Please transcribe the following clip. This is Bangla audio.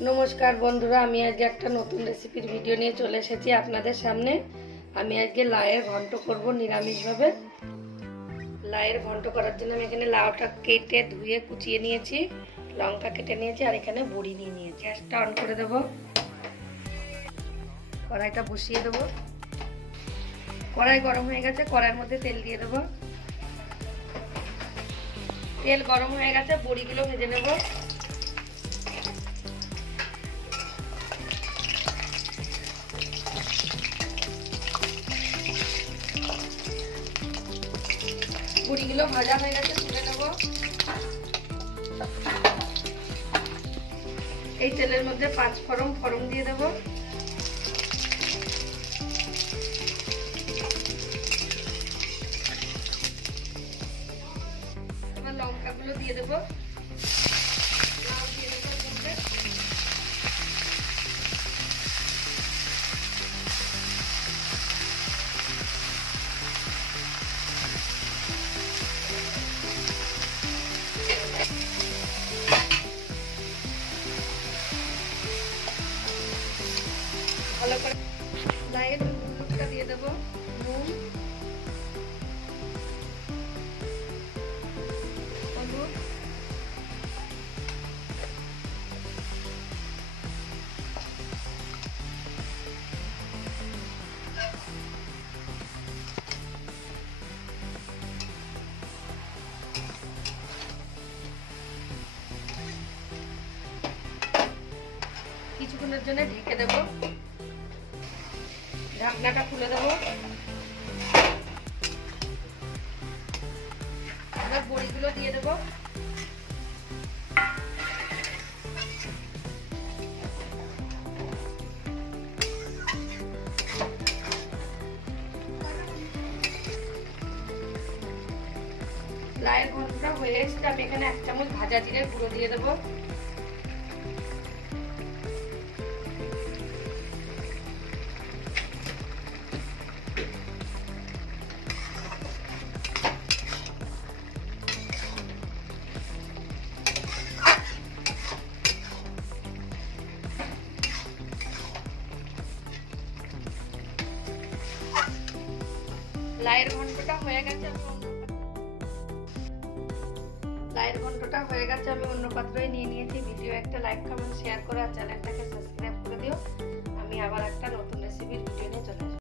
नमस्कार बंधुरा आमी आज एक नतून रेसिपिर भिडियो निये चले एसेछि आपनादेर सामने। आमी आज लाउएर घंट करब निरामिष भावे। लाउएर घंट करार जोन्नो आमी एखाने लाउटा केटे धुए कुचिए नियेछि, लंका केटे नियेछि और एखाने बड़ि निये नियेछि। ग्यासटा अन करे देब, कड़ाईटा बसिए देब। कड़ाई गरम हये गेछे, कड़ाइर मध्य तेल दिए देब। तेल गरम हये गेछे, बड़िगुलो भेजे नेब। बड़िगुलो भाजा हये गेछे, तुले नेब। এই তেলের মধ্যে 5 ফোড়ন দিয়ে দেব। এবার লঙ্কাগুলো দিয়ে দেব। লাউ দিয়ে দেব এর মধ্যে। ভালো করে লাইয়ে নুনটা দিয়ে দেব। নুন, হলুদ, কিছুক্ষণের জন্য ঢেকে দেব। ঢাকনাটা খুলে দেব। এবার বড়িগুলো দিয়ে দেব। লাউয়ের ঘন্টটা হয়ে এসেছে, আমি এখানে 1 চামচ ভাজা জিরের গুঁড়ো দিয়ে দেব। লাউয়ের ঘন্টটা হয়ে গেছে, আমি অন্য পাত্রে নিয়ে নিয়েছি। ভিডিও একটা লাইক কমেন্ট শেয়ার করে আর চ্যানেলটাকে সাবস্ক্রাইব করে দিও। আমি আবার একটা নতুন রেসিপির ভিডিও নিয়ে চলে আসবো।